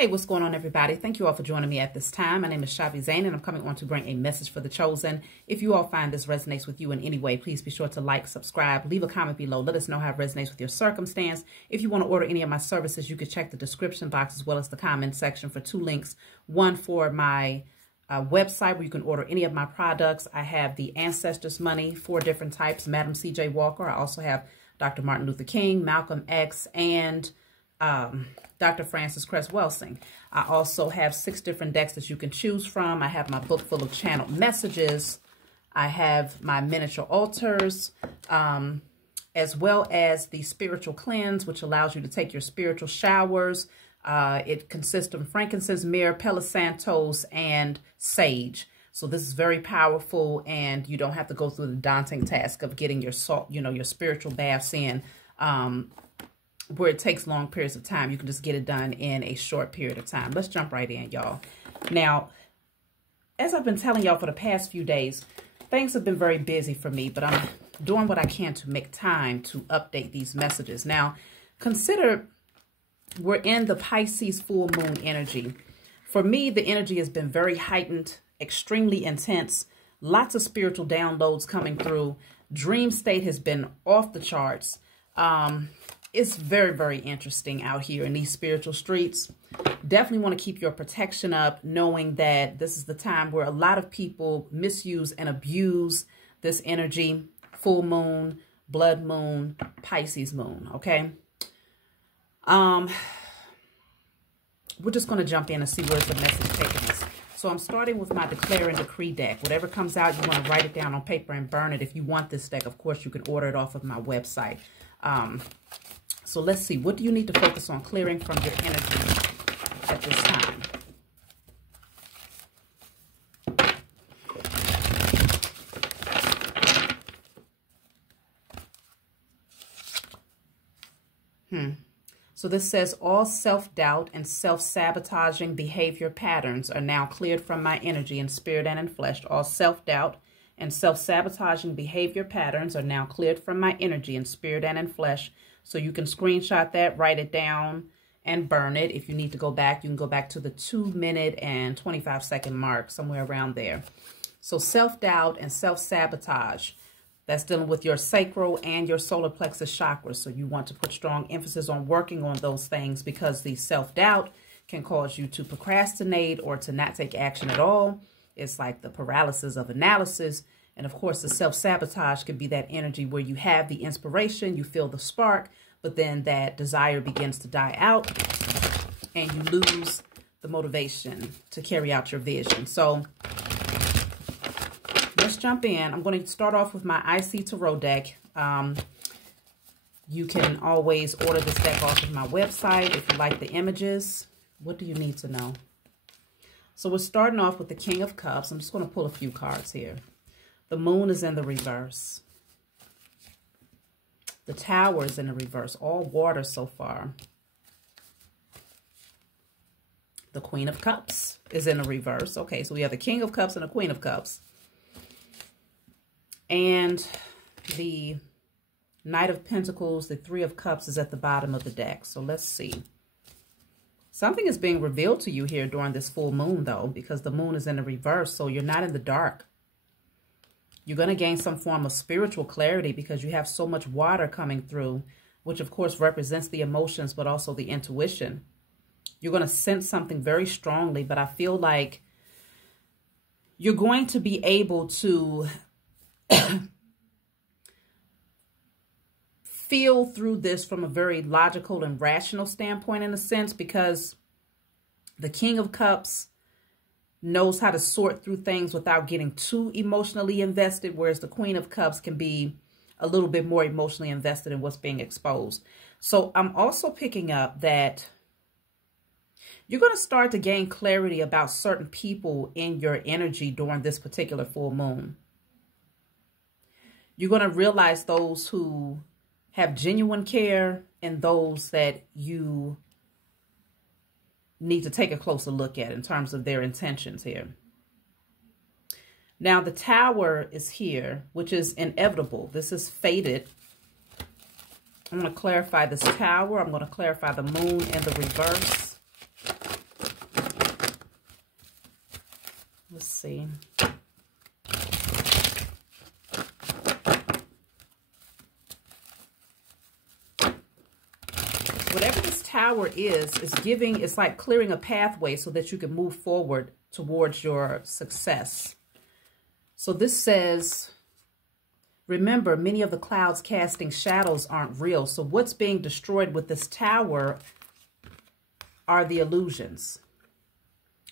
Hey, what's going on, everybody? Thank you all for joining me at this time. My name is Shavi Zane, and I'm coming on to bring a message for the chosen. If you all find this resonates with you in any way, please be sure to like, subscribe, leave a comment below. Let us know how it resonates with your circumstance. If you want to order any of my services, you can check the description box as well as the comment section for 2 links. One for my website where you can order any of my products. I have the Ancestors Money, 4 different types, Madam C.J. Walker. I also have Dr. Martin Luther King, Malcolm X, and Dr. Francis Cress Welsing. I also have 6 different decks that you can choose from. I have my book full of channeled messages. I have my miniature altars, as well as the spiritual cleanse, which allows you to take your spiritual showers. It consists of frankincense, myrrh, Palo Santos, and sage. So this is very powerful, and you don't have to go through the daunting task of getting your salt, your spiritual baths in, where it takes long periods of time. You can just get it done in a short period of time. Let's jump right in, y'all. Now, as I've been telling y'all for the past few days, things have been very busy for me, but I'm doing what I can to make time to update these messages. Now, consider we're in the Pisces full moon energy. For me, the energy has been very heightened, extremely intense, lots of spiritual downloads coming through. Dream state has been off the charts. It's very, very interesting out here in these spiritual streets. Definitely want to keep your protection up, knowing that this is the time where a lot of people misuse and abuse this energy. Full moon, blood moon, Pisces moon, okay? We're just going to jump in and see where's the message taking us. So I'm starting with my Declare and Decree deck. Whatever comes out, you want to write it down on paper and burn it. If you want this deck, of course, you can order it off of my website. So let's see. What do you need to focus on clearing from your energy at this time? So this says, all self-doubt and self-sabotaging behavior patterns are now cleared from my energy in spirit and in flesh. All self-doubt and self-sabotaging behavior patterns are now cleared from my energy in spirit and in flesh. So you can screenshot that, write it down, and burn it. If you need to go back, you can go back to the 2-minute and 25-second mark, somewhere around there. So self-doubt and self-sabotage, that's dealing with your sacral and your solar plexus chakras. So you want to put strong emphasis on working on those things, because the self-doubt can cause you to procrastinate or to not take action at all. It's like the paralysis of analysis. And of course, the self-sabotage could be that energy where you have the inspiration, you feel the spark, but then that desire begins to die out and you lose the motivation to carry out your vision. So let's jump in. I'm going to start off with my IC Tarot deck. You can always order this deck off of my website if you like the images. What do you need to know? So we're starting off with the King of Cups. I'm just going to pull a few cards here. The Moon is in the reverse. The Tower is in the reverse. All water so far. The Queen of Cups is in the reverse. Okay, so we have the King of Cups and the Queen of Cups. And the Knight of Pentacles, the 3 of Cups is at the bottom of the deck. So let's see. Something is being revealed to you here during this full moon, though, because the moon is in the reverse, so you're not in the dark. You're going to gain some form of spiritual clarity because you have so much water coming through, which, of course, represents the emotions, but also the intuition. You're going to sense something very strongly, but I feel like you're going to be able to feel through this from a very logical and rational standpoint, in a sense, because the King of Cups knows how to sort through things without getting too emotionally invested, whereas the Queen of Cups can be a little bit more emotionally invested in what's being exposed. So I'm also picking up that you're going to start to gain clarity about certain people in your energy during this particular full moon. You're going to realize those who have genuine care and those that you need to take a closer look at in terms of their intentions here. Now, the Tower is here, which is inevitable. This is fated. I'm going to clarify this Tower. I'm going to clarify the Moon in the reverse. see. Whatever this tower is giving, it's like clearing a pathway so that you can move forward towards your success. So this says, remember, many of the clouds casting shadows aren't real. So what's being destroyed with this tower are the illusions.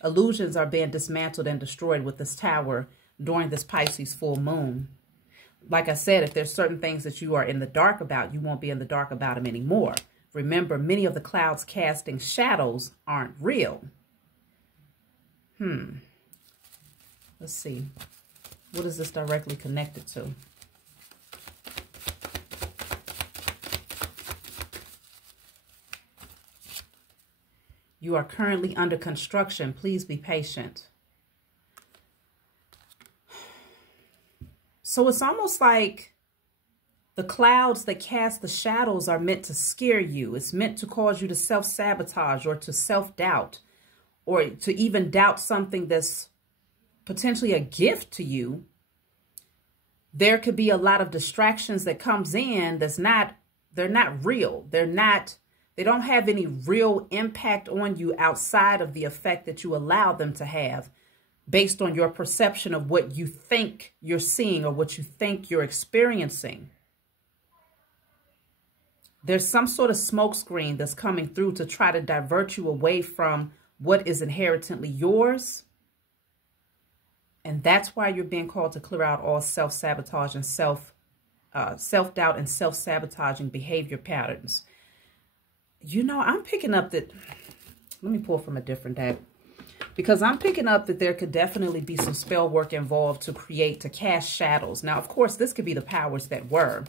Illusions are being dismantled and destroyed with this tower during this Pisces full moon. Like I said, if there's certain things that you are in the dark about, you won't be in the dark about them anymore. Remember, many of the clouds casting shadows aren't real. Let's see. What is this directly connected to? You are currently under construction. Please be patient. So it's almost like the clouds that cast the shadows are meant to scare you. It's meant to cause you to self-sabotage or to self-doubt or to even doubt something that's potentially a gift to you. There could be a lot of distractions that comes in they're not real. They don't have any real impact on you outside of the effect that you allow them to have based on your perception of what you think you're seeing or what you think you're experiencing. There's some sort of smokescreen that's coming through to try to divert you away from what is inherently yours. And that's why you're being called to clear out all self-sabotage and self-doubt and self-sabotaging behavior patterns. You know, I'm picking up that, let me pull from a different deck, because I'm picking up that there could definitely be some spell work involved to cast shadows. Now, of course, this could be the powers that were,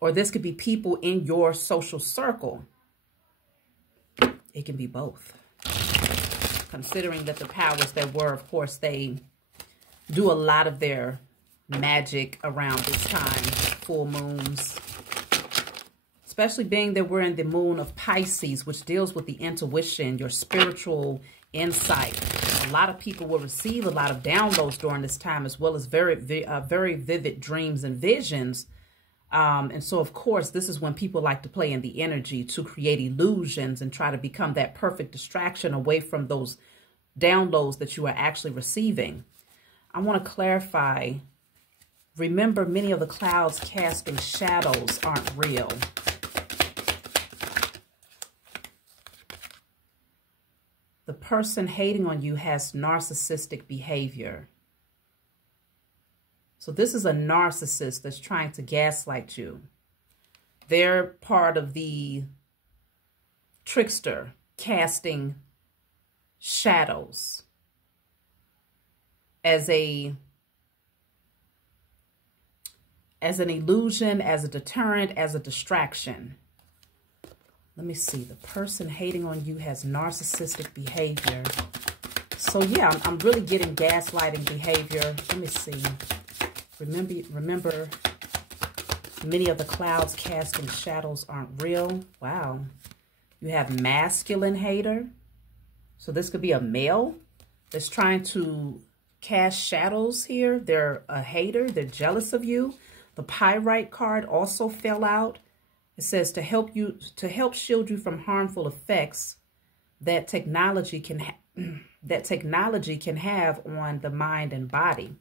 or this could be people in your social circle. It can be both. Considering that the powers that were, of course, they do a lot of their magic around this time, full moons. Especially being that we're in the moon of Pisces, which deals with the intuition, your spiritual insight. A lot of people will receive a lot of downloads during this time, as well as very vivid dreams and visions. And so, of course, this is when people like to play in the energy to create illusions and try to become that perfect distraction away from those downloads that you are actually receiving. I want to clarify. Remember, many of the clouds casting shadows aren't real. The person hating on you has narcissistic behavior. So this is a narcissist that's trying to gaslight you. They're part of the trickster casting shadows as an illusion, as a deterrent, as a distraction. Let me see. The person hating on you has narcissistic behavior. So yeah, I'm really getting gaslighting behavior. Let me see. Remember, many of the clouds casting shadows aren't real. Wow. You have masculine hater. So this could be a male that's trying to cast shadows here. They're a hater. They're jealous of you. The Pyrite card also fell out. It says to help shield you from harmful effects that technology can have on the mind and body.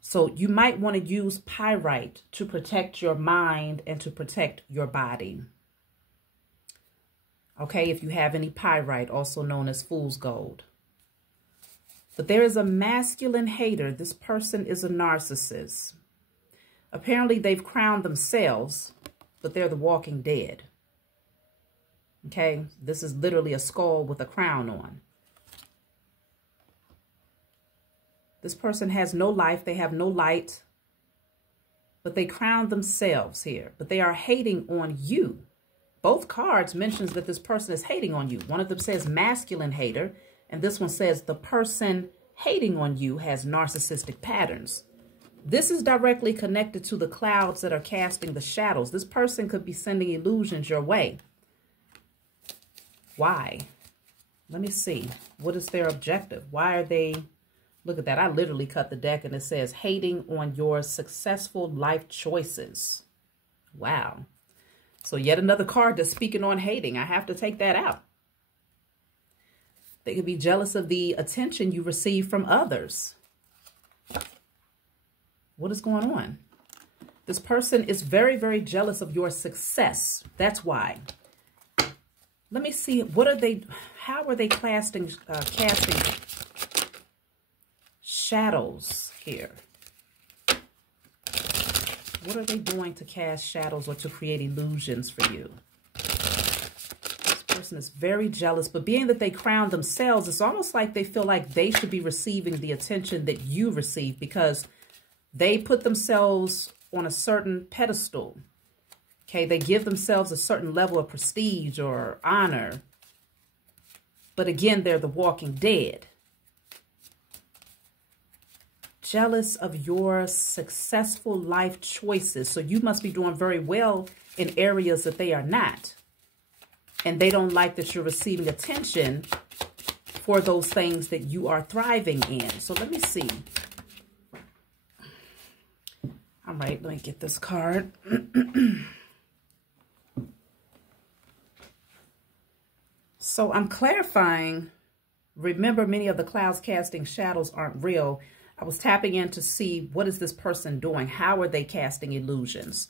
So you might want to use Pyrite to protect your mind and to protect your body. Okay, if you have any Pyrite, also known as fool's gold. But there is a masculine hater. This person is a narcissist. Apparently, they've crowned themselves, but they're the walking dead. Okay, this is literally a skull with a crown on. This person has no life. They have no light, but they crown themselves here. But they are hating on you. Both cards mentions that this person is hating on you. One of them says masculine hater, and this one says the person hating on you has narcissistic patterns. This is directly connected to the clouds that are casting the shadows. This person could be sending illusions your way. Why? Let me see. What is their objective? Why are they... Look at that. I literally cut the deck and it says hating on your successful life choices. Wow. So yet another card that's speaking on hating. I have to take that out. They could be jealous of the attention you receive from others. What is going on? This person is very, very jealous of your success. That's why. Let me see. What are they... How are they casting shadows here? What are they doing to cast shadows or to create illusions for you? This person is very jealous, but being that they crown themselves, it's almost like they feel like they should be receiving the attention that you receive because they put themselves on a certain pedestal. Okay, they give themselves a certain level of prestige or honor. But again, they're the walking dead. Jealous of your successful life choices. So you must be doing very well in areas that they are not. And they don't like that you're receiving attention for those things that you are thriving in. So let me see. All right, let me get this card. So I'm clarifying. Remember, many of the clouds casting shadows aren't real. I was tapping in to see what is this person doing? How are they casting illusions?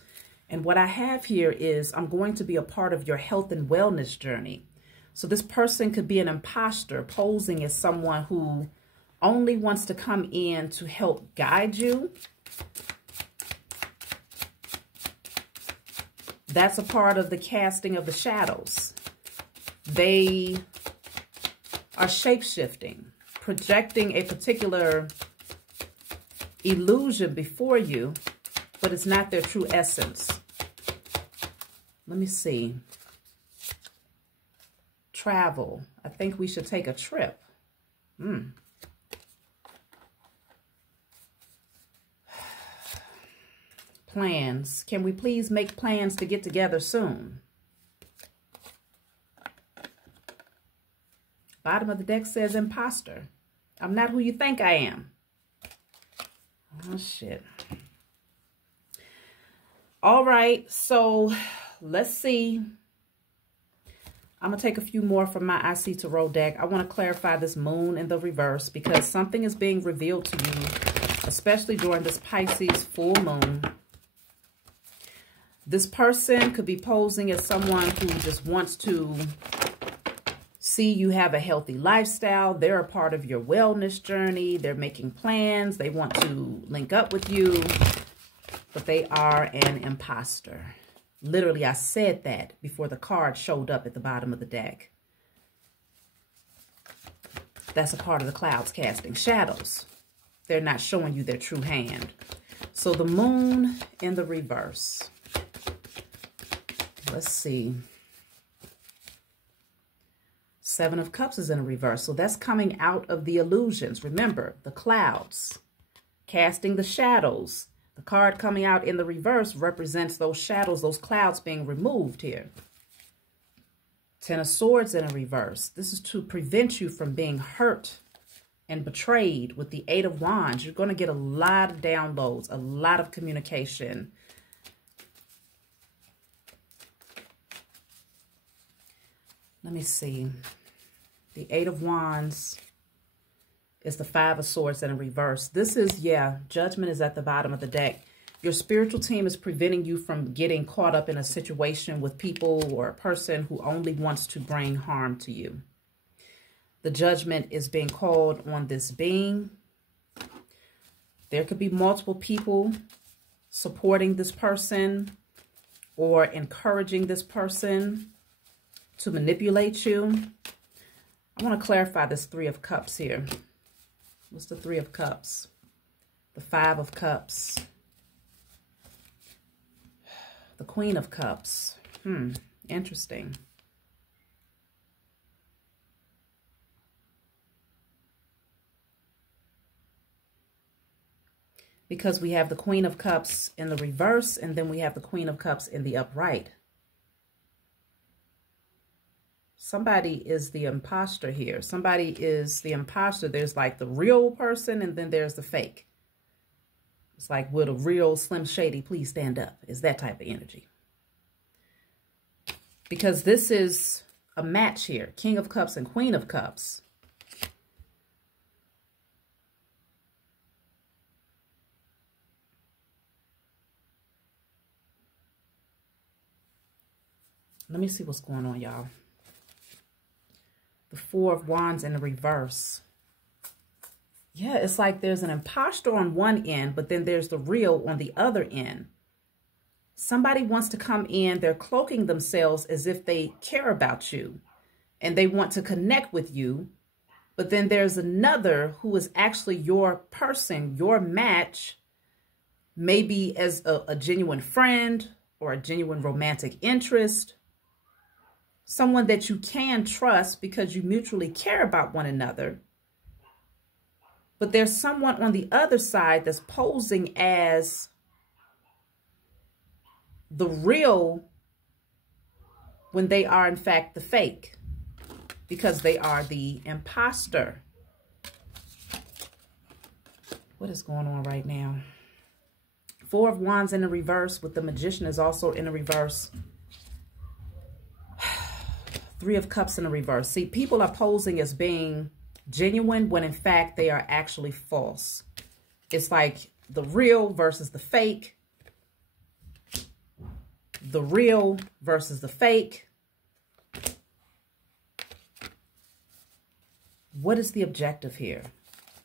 And what I have here is I'm going to be a part of your health and wellness journey. So this person could be an imposter posing as someone who only wants to come in to help guide you. That's a part of the casting of the shadows. They are shape-shifting, projecting a particular illusion before you, but it's not their true essence. Let me see. Travel. I think we should take a trip. Plans. Can we please make plans to get together soon? Bottom of the deck says imposter. I'm not who you think I am. Oh, shit. All right, so let's see. I'm going to take a few more from my IC Tarot deck. I want to clarify this moon in the reverse because something is being revealed to you, especially during this Pisces full moon. This person could be posing as someone who just wants to see you have a healthy lifestyle. They're a part of your wellness journey. They're making plans. They want to link up with you, but they are an imposter. Literally, I said that before the card showed up at the bottom of the deck. That's a part of the clouds casting shadows. They're not showing you their true hand. So the moon in the reverse. Let's see. Seven of Cups is in a reverse. So that's coming out of the illusions. Remember, the clouds, casting the shadows. The card coming out in the reverse represents those shadows, those clouds being removed here. Ten of Swords in a reverse. This is to prevent you from being hurt and betrayed with the Eight of Wands. You're going to get a lot of downloads, a lot of communication. Let me see. The Eight of Wands is the Five of Swords in a reverse. This is, Judgment is at the bottom of the deck. Your spiritual team is preventing you from getting caught up in a situation with people or a person who only wants to bring harm to you. The Judgment is being called on this being. There could be multiple people supporting this person or encouraging this person to manipulate you. I want to clarify this Three of Cups here. What's the Three of Cups? The Five of Cups. The Queen of Cups. Interesting. Because we have the Queen of Cups in the reverse, and then we have the Queen of Cups in the upright. somebody is the imposter here. Somebody is the imposter. There's like the real person and then there's the fake. It's like, will the real Slim Shady please stand up? Is that type of energy. Because this is a match here. King of Cups and Queen of Cups. Let me see what's going on, y'all. The Four of Wands in the reverse. Yeah, it's like there's an imposter on one end, but then there's the real on the other end. Somebody wants to come in. They're cloaking themselves as if they care about you and they want to connect with you. But then there's another who is actually your person, your match, maybe as a genuine friend or a genuine romantic interest. Someone that you can trust because you mutually care about one another. But there's someone on the other side that's posing as the real when they are, in fact, the fake. Because they are the imposter. What is going on right now? Four of Wands in the reverse with the Magician is also in the reverse. Three of Cups in the reverse. See, people are posing as being genuine when in fact they are actually false. It's like the real versus the fake. The real versus the fake. What is the objective here?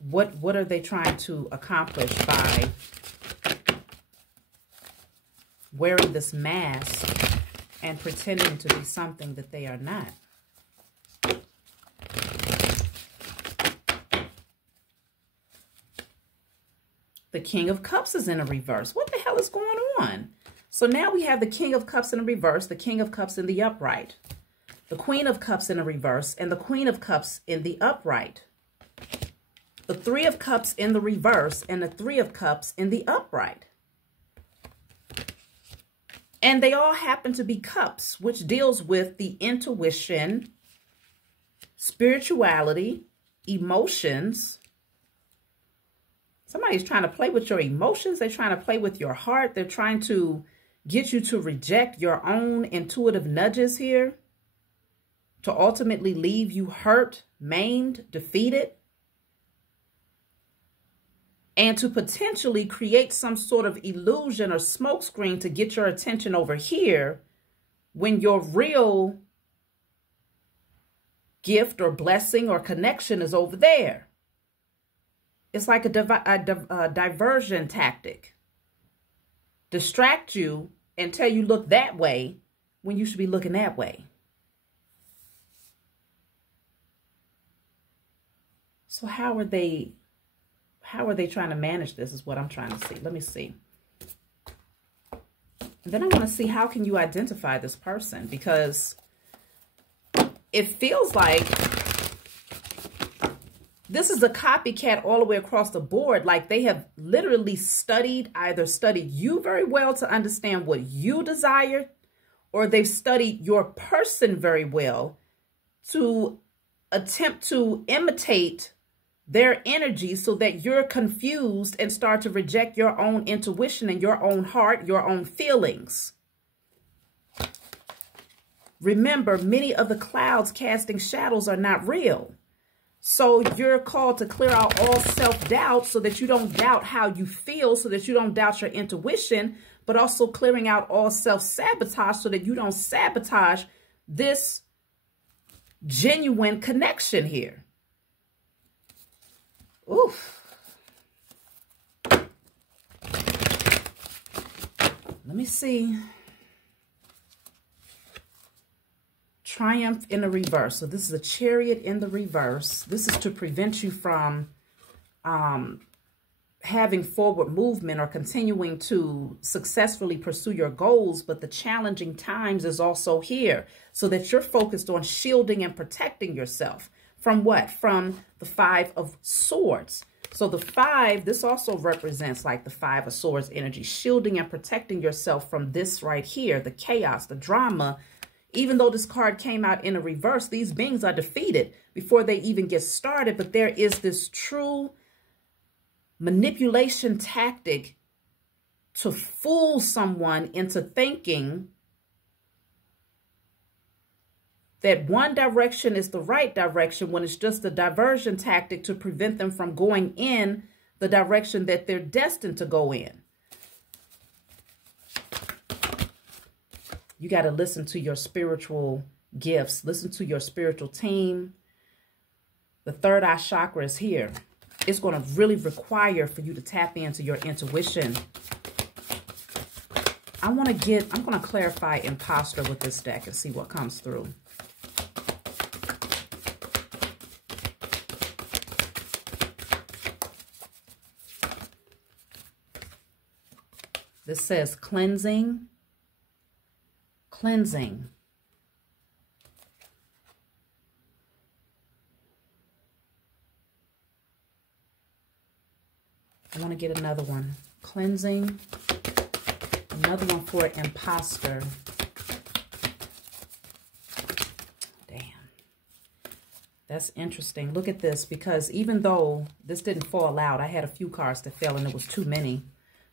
What are they trying to accomplish by wearing this mask and pretending to be something that they are not? The King of Cups is in a reverse. What the hell is going on? So now we have the King of Cups in a reverse, the King of Cups in the upright, the Queen of Cups in a reverse, and the Queen of Cups in the upright. The Three of Cups in the reverse and the Three of Cups in the upright. And they all happen to be cups, which deals with the intuition, spirituality, emotions. Somebody's trying to play with your emotions. They're trying to play with your heart. They're trying to get you to reject your own intuitive nudges here, to ultimately leave you hurt, maimed, defeated, and to potentially create some sort of illusion or smokescreen to get your attention over here when your real gift or blessing or connection is over there. It's like a diversion tactic. Distract you and tell you look that way when you should be looking that way. So how are they trying to manage this is what I'm trying to see. Let me see. And then I want to see, how can you identify this person? Because it feels like this is a copycat all the way across the board. Like they have literally either studied you very well to understand what you desire, or they've studied your person very well to attempt to imitate their energy so that you're confused and start to reject your own intuition and your own heart, your own feelings. Remember, many of the clouds casting shadows are not real. So you're called to clear out all self-doubt so that you don't doubt how you feel, so that you don't doubt your intuition, but also clearing out all self-sabotage so that you don't sabotage this genuine connection here. Oof. Let me see. Triumph in the reverse. So this is a Chariot in the reverse. This is to prevent you from having forward movement or continuing to successfully pursue your goals. But the challenging times is also here so that you're focused on shielding and protecting yourself. From what? From the Five of Swords. So the five, this also represents like the Five of Swords energy, shielding and protecting yourself from this right here, the chaos, the drama, Even though this card came out in a reverse, these beings are defeated before they even get started. But there is this true manipulation tactic to fool someone into thinking that one direction is the right direction when it's just a diversion tactic to prevent them from going in the direction that they're destined to go in. You got to listen to your spiritual gifts. Listen to your spiritual team. The third eye chakra is here. It's going to really require for you to tap into your intuition. I'm going to clarify imposter with this deck and see what comes through. This says cleansing. Cleansing. I want to get another one. Cleansing. Another one for imposter. Damn. That's interesting. Look at this, because even though this didn't fall out, I had a few cards that fell and it was too many.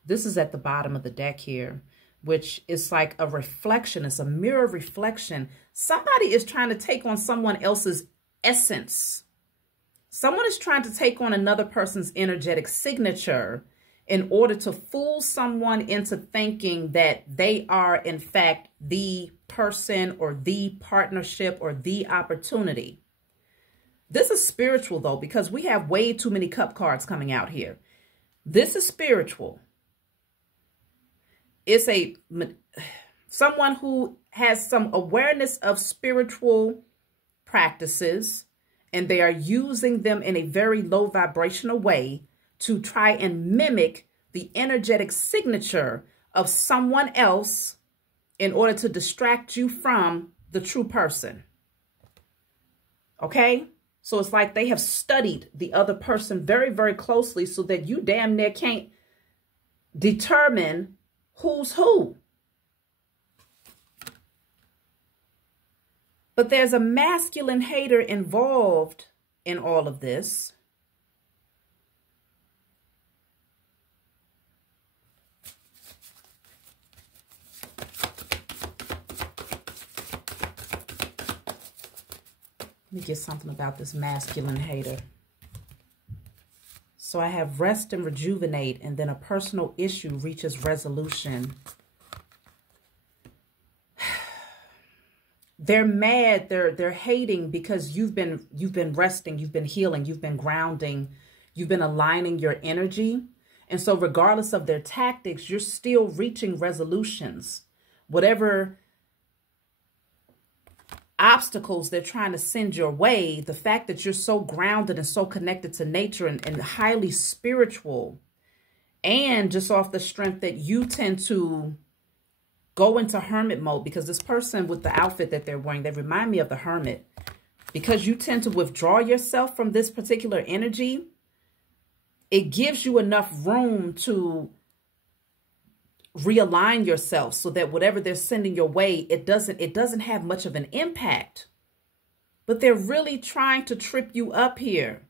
This is at the bottom of the deck here, which is like a reflection. It's a mirror reflection. Somebody is trying to take on someone else's essence. Someone is trying to take on another person's energetic signature in order to fool someone into thinking that they are, in fact, the person or the partnership or the opportunity. This is spiritual, though, because we have way too many cup cards coming out here. This is spiritual. It's someone who has some awareness of spiritual practices, and they are using them in a very low vibrational way to try and mimic the energetic signature of someone else in order to distract you from the true person. Okay? So it's like they have studied the other person very, very closely so that you damn near can't determine who's who. But there's a masculine hater involved in all of this. Let me get something about this masculine hater. So I have rest and rejuvenate, and then a personal issue reaches resolution. They're mad, they're hating because you've been resting, you've been healing, you've been grounding, you've been aligning your energy. And so regardless of their tactics, you're still reaching resolutions. Whatever obstacles they're trying to send your way, the fact that you're so grounded and so connected to nature and highly spiritual, and just off the strength that you tend to go into hermit mode, because this person with the outfit that they're wearing, they remind me of the hermit, because you tend to withdraw yourself from this particular energy. It gives you enough room to realign yourself so that whatever they're sending your way, it doesn't have much of an impact. But they're really trying to trip you up here.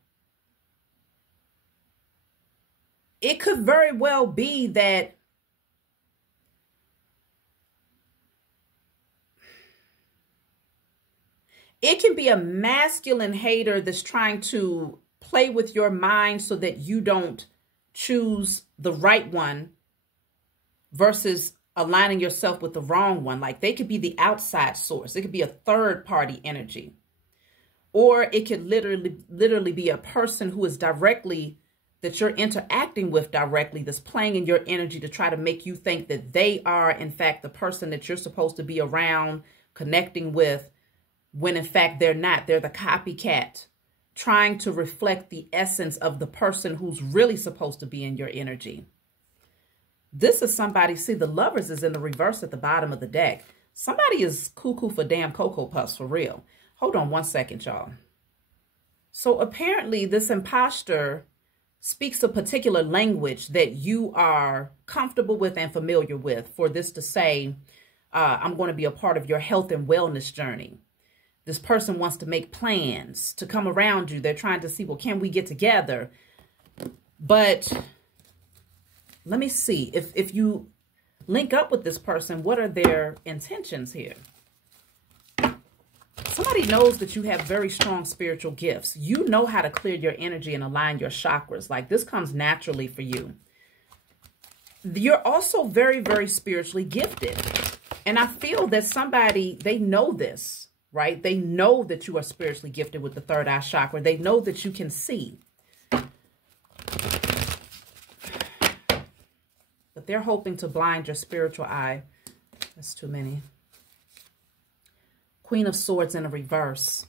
It could very well be that it can be a masculine hater that's trying to play with your mind so that you don't choose the right one versus aligning yourself with the wrong one. Like they could be the outside source. It could be a third party energy. Or it could literally be a person who is directly, that you're interacting with directly, that's playing in your energy to try to make you think that they are, in fact, the person that you're supposed to be around, connecting with, when in fact they're not. They're the copycat, trying to reflect the essence of the person who's really supposed to be in your energy. This is somebody, see, the Lovers is in the reverse at the bottom of the deck. Somebody is cuckoo for damn Cocoa Puffs, for real. Hold on one second, y'all. So apparently this imposter speaks a particular language that you are comfortable with and familiar with, for this to say, I'm going to be a part of your health and wellness journey. This person wants to make plans to come around you. They're trying to see, well, can we get together? But let me see. If you link up with this person, what are their intentions here? Somebody knows that you have very strong spiritual gifts. You know how to clear your energy and align your chakras. Like, this comes naturally for you. You're also very, very spiritually gifted. And I feel that somebody, they know this, right? They know that you are spiritually gifted with the third eye chakra. They know that you can see. But they're hoping to blind your spiritual eye. That's too many. Queen of Swords in a reverse.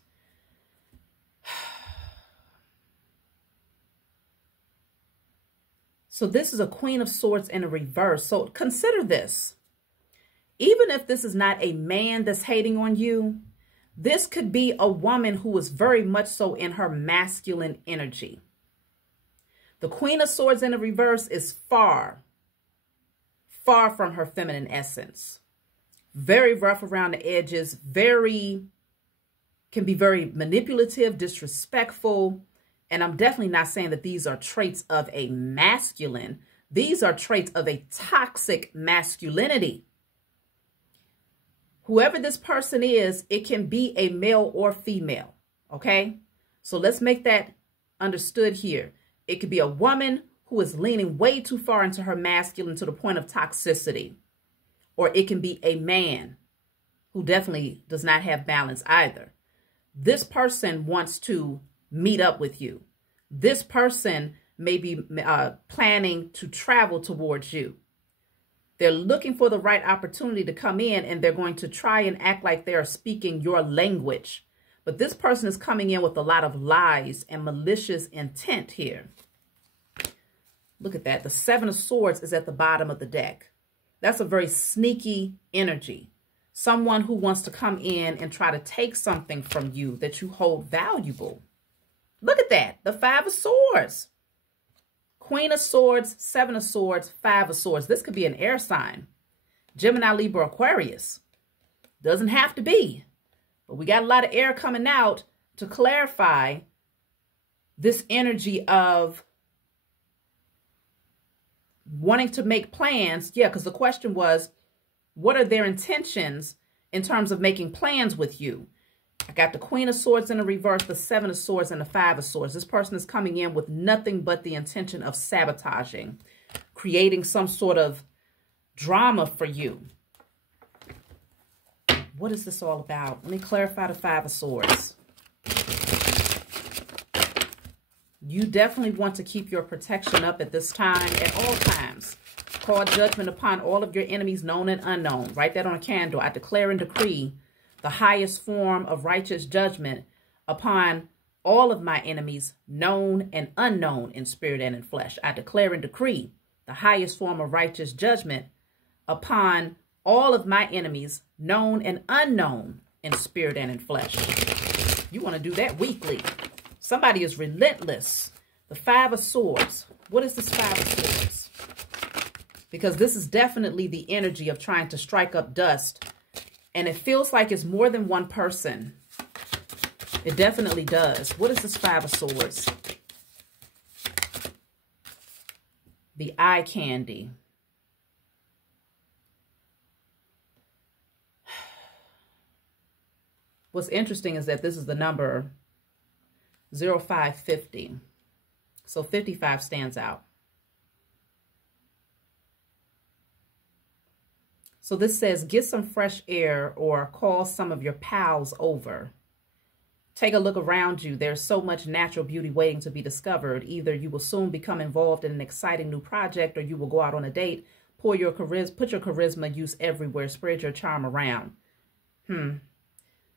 So this is a Queen of Swords in a reverse. So consider this. Even if this is not a man that's hating on you, this could be a woman who is very much so in her masculine energy. The Queen of Swords in a reverse is far from her feminine essence. Very rough around the edges, can be very manipulative, disrespectful. And I'm definitely not saying that these are traits of a masculine. These are traits of a toxic masculinity. Whoever this person is, it can be a male or female, okay? So let's make that understood here. It could be a woman who is leaning way too far into her masculine to the point of toxicity. Or it can be a man who definitely does not have balance either. This person wants to meet up with you. This person may be planning to travel towards you. They're looking for the right opportunity to come in, and they're going to try and act like they are speaking your language. But this person is coming in with a lot of lies and malicious intent here. Look at that. The Seven of Swords is at the bottom of the deck. That's a very sneaky energy. Someone who wants to come in and try to take something from you that you hold valuable. Look at that. The Five of Swords. Queen of Swords, Seven of Swords, Five of Swords. This could be an air sign. Gemini, Libra, Aquarius. Doesn't have to be. But we got a lot of air coming out to clarify this energy of wanting to make plans. Yeah, because the question was, what are their intentions in terms of making plans with you? I got the Queen of Swords in the reverse, the Seven of Swords, and the Five of Swords. This person is coming in with nothing but the intention of sabotaging, creating some sort of drama for you. What is this all about? Let me clarify the Five of Swords. You definitely want to keep your protection up at this time, at all times. Call judgment upon all of your enemies, known and unknown. Write that on a candle. I declare and decree the highest form of righteous judgment upon all of my enemies, known and unknown, in spirit and in flesh. I declare and decree the highest form of righteous judgment upon all of my enemies, known and unknown, in spirit and in flesh. You want to do that weekly. Somebody is relentless. The Five of Swords. What is this Five of Swords? Because this is definitely the energy of trying to strike up dust. And it feels like it's more than one person. It definitely does. What is this Five of Swords? The eye candy. What's interesting is that this is the number 0550. So 55 stands out. So this says, get some fresh air or call some of your pals over. Take a look around you. There's so much natural beauty waiting to be discovered. Either you will soon become involved in an exciting new project, or you will go out on a date. Put your charisma use everywhere. Spread your charm around.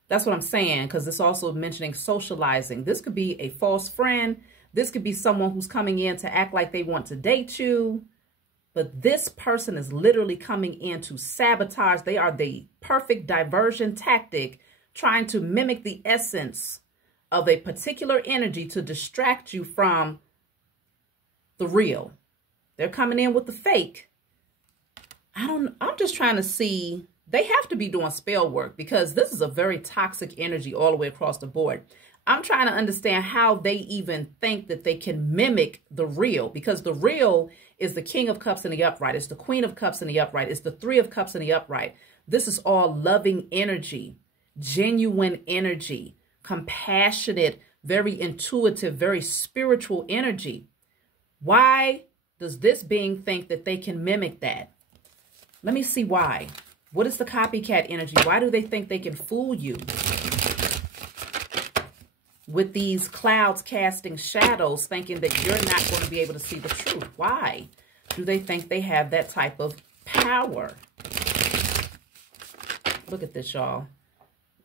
That's what I'm saying, because it's also mentioning socializing. This could be a false friend. This could be someone who's coming in to act like they want to date you. But this person is literally coming in to sabotage. They are the perfect diversion tactic, trying to mimic the essence of a particular energy to distract you from the real. They're coming in with the fake. I'm just trying to see they have to be doing spell work because this is a very toxic energy all the way across the board. I'm trying to understand how they even think that they can mimic the real, because the real is the King of Cups in the upright. It's the Queen of Cups in the upright. It's the Three of Cups in the upright. This is all loving energy, genuine energy, compassionate, very intuitive, very spiritual energy. Why does this being think that they can mimic that? Let me see why. What is the copycat energy? Why do they think they can fool you with these clouds casting shadows, thinking that you're not going to be able to see the truth? Why do they think they have that type of power? Look at this, y'all.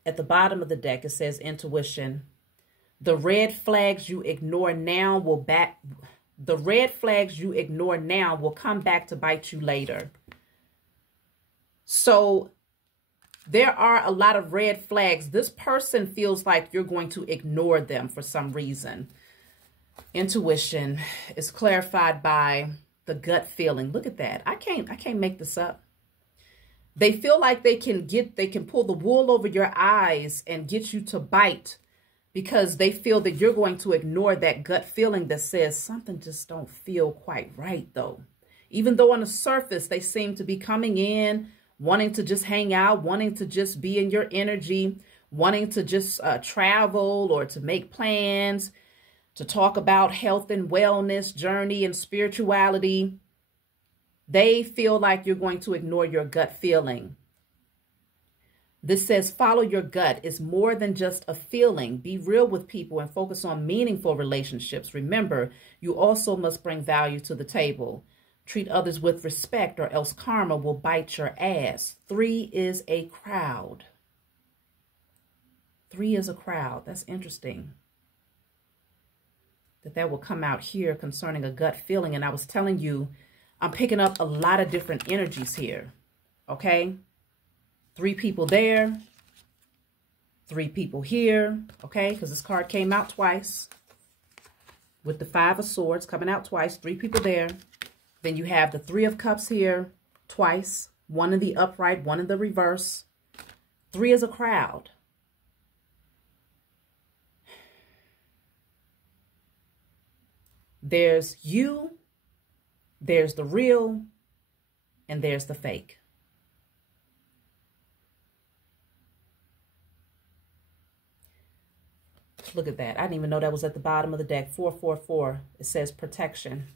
At the bottom of the deck, it says intuition. The red flags you ignore now will come back to bite you later. So there are a lot of red flags. This person feels like you're going to ignore them for some reason. Intuition is clarified by the gut feeling. Look at that. I can't make this up. They feel like they can pull the wool over your eyes and get you to bite because they feel that you're going to ignore that gut feeling that says something just don't feel quite right though. Even though on the surface they seem to be coming in, wanting to just hang out, wanting to just be in your energy, wanting to just travel or to make plans, to talk about health and wellness, journey and spirituality. They feel like you're going to ignore your gut feeling. This says, follow your gut. It's more than just a feeling. Be real with people and focus on meaningful relationships. Remember, you also must bring value to the table. Treat others with respect or else karma will bite your ass. 3 is a crowd. 3 is a crowd. That's interesting that will come out here concerning a gut feeling. And I was telling you, I'm picking up a lot of different energies here. Okay. 3 people there. 3 people here. Okay. Because this card came out twice. With the 5 of Swords coming out twice. 3 people there. Then you have the 3 of Cups here twice. 1 in the upright, 1 in the reverse. 3 is a crowd. There's you, there's the real, and there's the fake. Look at that. I didn't even know that was at the bottom of the deck. 444. It says protection.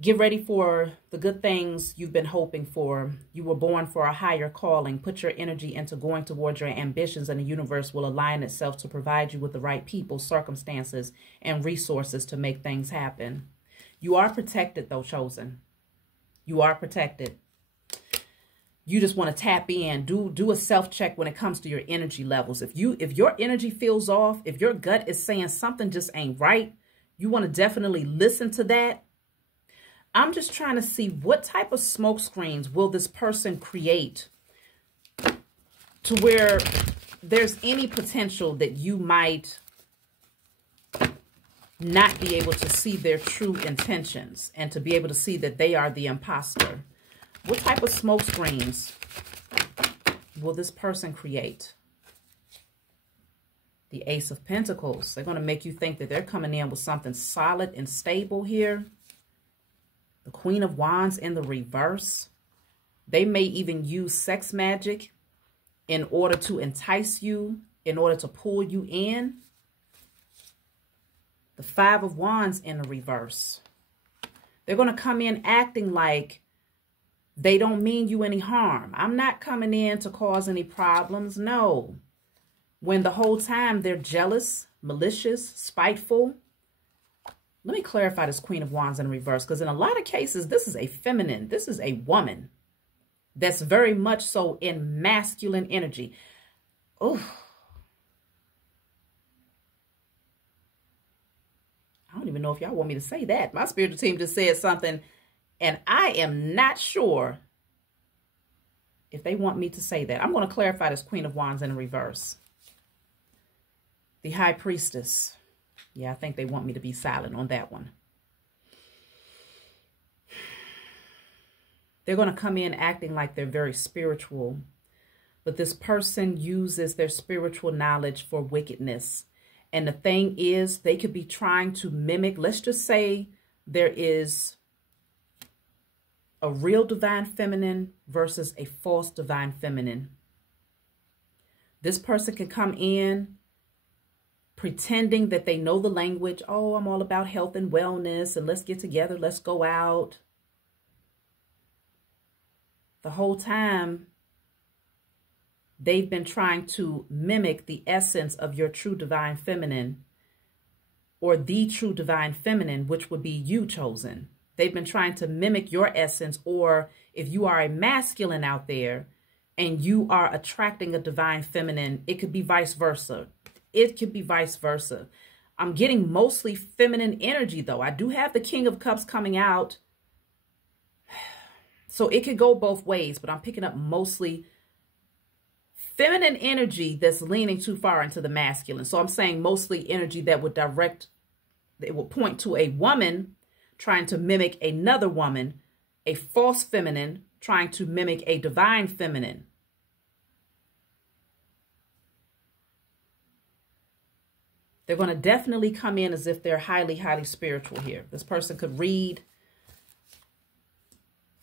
Get ready for the good things you've been hoping for. You were born for a higher calling. Put your energy into going towards your ambitions, and the universe will align itself to provide you with the right people, circumstances, and resources to make things happen. You are protected, though, Chosen. You are protected. You just want to tap in. Do a self-check when it comes to your energy levels. If your energy feels off, if your gut is saying something just ain't right, you want to definitely listen to that. I'm just trying to see what type of smoke screens will this person create to where there's any potential that you might not be able to see their true intentions and to be able to see that they are the imposter. What type of smoke screens will this person create? The Ace of Pentacles. They're going to make you think that they're coming in with something solid and stable here. The Queen of Wands in the reverse. They may even use sex magic in order to entice you, in order to pull you in. The 5 of Wands in the reverse. They're going to come in acting like they don't mean you any harm. I'm not coming in to cause any problems. No. When the whole time they're jealous, malicious, spiteful. Let me clarify this Queen of Wands in reverse, because in a lot of cases, this is a feminine. This is a woman that's very much so in masculine energy. Oh, I don't even know if y'all want me to say that. My spiritual team just said something, and I am not sure if they want me to say that. I'm going to clarify this Queen of Wands in reverse. The High Priestess. Yeah, I think they want me to be silent on that one. They're going to come in acting like they're very spiritual, but this person uses their spiritual knowledge for wickedness. And the thing is, they could be trying to mimic, let's just say there is a real divine feminine versus a false divine feminine. This person can come in pretending that they know the language. Oh, I'm all about health and wellness, and let's get together, let's go out. The whole time, they've been trying to mimic the essence of your true divine feminine, or the true divine feminine, which would be you, chosen. They've been trying to mimic your essence, or if you are a masculine out there and you are attracting a divine feminine, it could be vice versa. It could be vice versa. I'm getting mostly feminine energy, though. I do have the King of Cups coming out. So it could go both ways, but I'm picking up mostly feminine energy that's leaning too far into the masculine. So I'm saying mostly energy that would it will point to a woman trying to mimic another woman, a false feminine trying to mimic a divine feminine. They're going to definitely come in as if they're highly, highly spiritual here. This person could read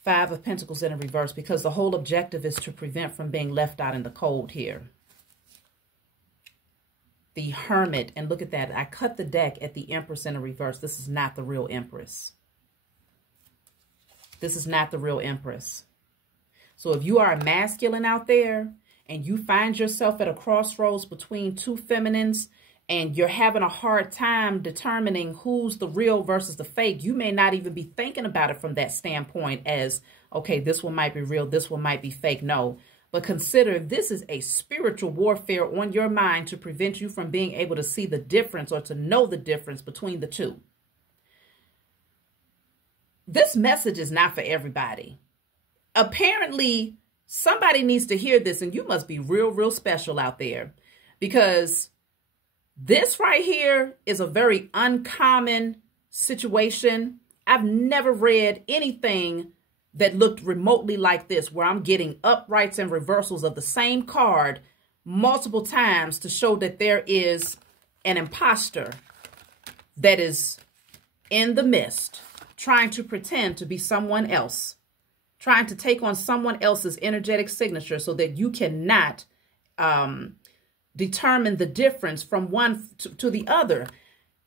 Five of Pentacles in a reverse, because the whole objective is to prevent from being left out in the cold here. The Hermit, and look at that. I cut the deck at the Empress in a reverse. This is not the real Empress. This is not the real Empress. So if you are a masculine out there and you find yourself at a crossroads between two feminines, and you're having a hard time determining who's the real versus the fake, you may not even be thinking about it from that standpoint as, okay, this one might be real, this one might be fake. No, but consider this is a spiritual warfare on your mind to prevent you from being able to see the difference or to know the difference between the two. This message is not for everybody. Apparently, somebody needs to hear this, and you must be real, real special out there, because this right here is a very uncommon situation. I've never read anything that looked remotely like this, where I'm getting uprights and reversals of the same card multiple times to show that there is an imposter that is in the midst, trying to pretend to be someone else, trying to take on someone else's energetic signature so that you cannot determine the difference from one to the other,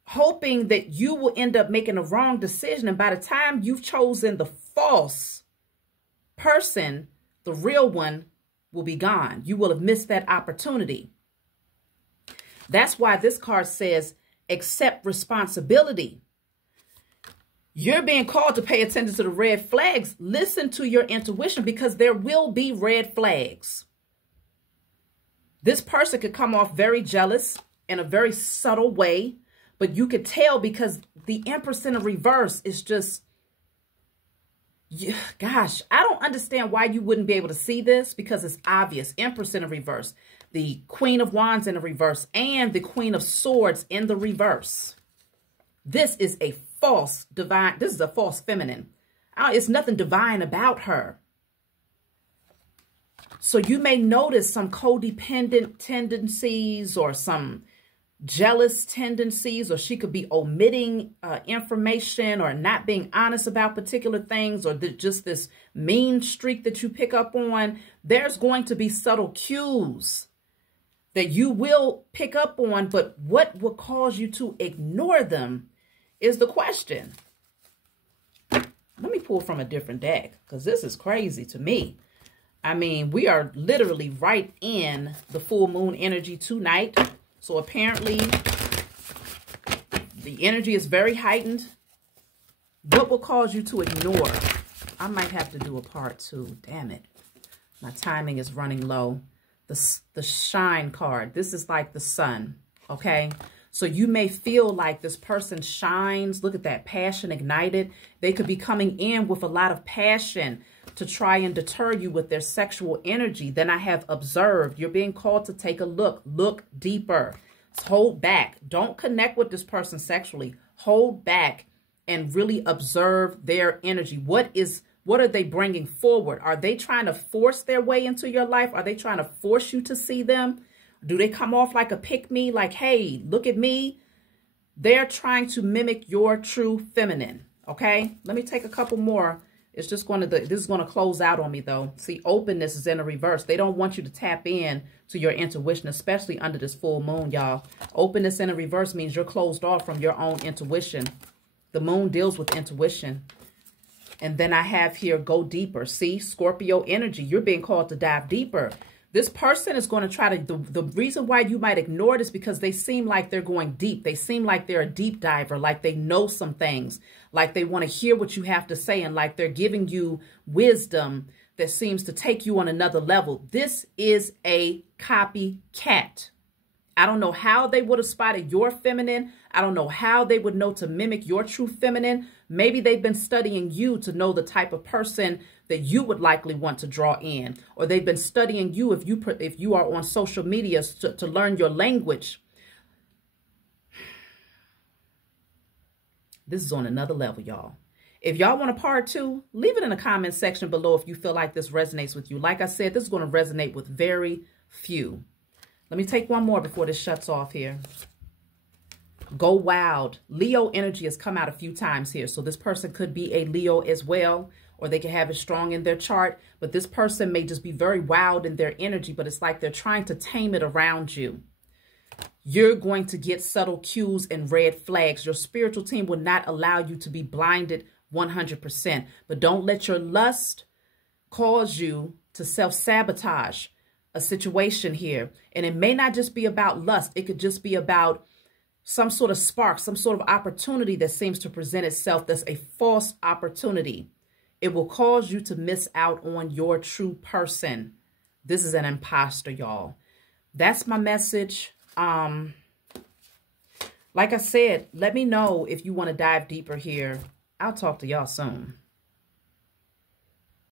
hoping that you will end up making a wrong decision. And by the time you've chosen the false person, the real one will be gone. You will have missed that opportunity. That's why this card says, accept responsibility. You're being called to pay attention to the red flags. Listen to your intuition, because there will be red flags. This person could come off very jealous in a very subtle way, but you could tell because the Empress in the reverse is just, gosh, I don't understand why you wouldn't be able to see this, because it's obvious. Empress in the reverse, the Queen of Wands in the reverse, and the Queen of Swords in the reverse. This is a false divine. This is a false feminine. It's nothing divine about her. So you may notice some codependent tendencies or some jealous tendencies, or she could be omitting information or not being honest about particular things, or just this mean streak that you pick up on. There's going to be subtle cues that you will pick up on, but what will cause you to ignore them is the question. Let me pull from a different deck, because this is crazy to me. I mean, we are literally right in the full moon energy tonight. So apparently the energy is very heightened. What will cause you to ignore? I might have to do a part 2. Damn it. My timing is running low. The shine card. This is like the sun. Okay. So you may feel like this person shines. Look at that, passion ignited. They could be coming in with a lot of passion to try and deter you with their sexual energy. Then I have observed. You're being called to take a look. Look deeper. Hold back. Don't connect with this person sexually. Hold back and really observe their energy. What is What are they bringing forward? Are they trying to force their way into your life? Are they trying to force you to see them? Do they come off like a pick-me, like, hey, look at me? They're trying to mimic your true feminine, okay? Let me take a couple more. It's just going to, this is going to close out on me, though. See, openness is in a reverse. They don't want you to tap in to your intuition, especially under this full moon, y'all. Openness in a reverse means you're closed off from your own intuition. The moon deals with intuition. And then I have here, go deeper. See, Scorpio energy. You're being called to dive deeper. This person is going to try to, the reason why you might ignore it is because they seem like they're going deep. They seem like they're a deep diver, like they know some things, like they want to hear what you have to say, and like they're giving you wisdom that seems to take you on another level. This is a copycat. I don't know how they would have spotted your feminine. I don't know how they would know to mimic your true feminine. Maybe they've been studying you to know the type of person that you would likely want to draw in. Or they've been studying you if you are on social media to learn your language. This is on another level, y'all. If y'all want a part 2, leave it in the comment section below if you feel like this resonates with you. Like I said, this is going to resonate with very few. Let me take one more before this shuts off here. Go wild. Leo energy has come out a few times here. So this person could be a Leo as well, or they can have it strong in their chart. But this person may just be very wild in their energy, but it's like they're trying to tame it around you. You're going to get subtle cues and red flags. Your spiritual team will not allow you to be blinded 100%. But don't let your lust cause you to self-sabotage a situation here. And it may not just be about lust. It could just be about some sort of spark, some sort of opportunity that seems to present itself that's a false opportunity. It will cause you to miss out on your true person. This is an imposter, y'all. That's my message. Like I said, let me know if you want to dive deeper here. I'll talk to y'all soon.